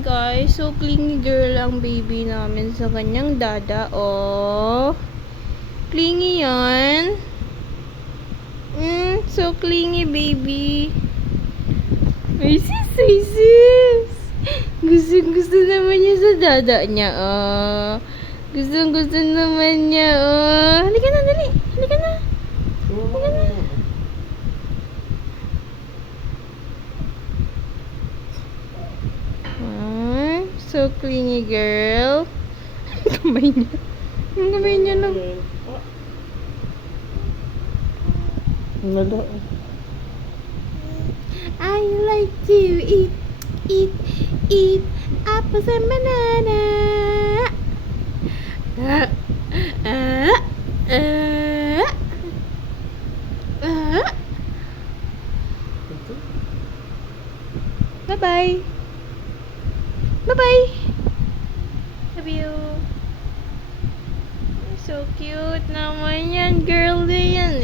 Ayan guys, so clingy girl ang baby namin sa kanyang dada. Oh, clingy yan. So clingy baby. Ay sis. Gusto naman niya sa dada niya. Oh, gusto naman niya. Oh, halika na, dali. Halika na. So clingy girl. Kamay niya. Ang kamay niya lang. I like to eat apples and banana. Bye-bye. Bye-bye. Love you. So cute naman yan. Girl din yan.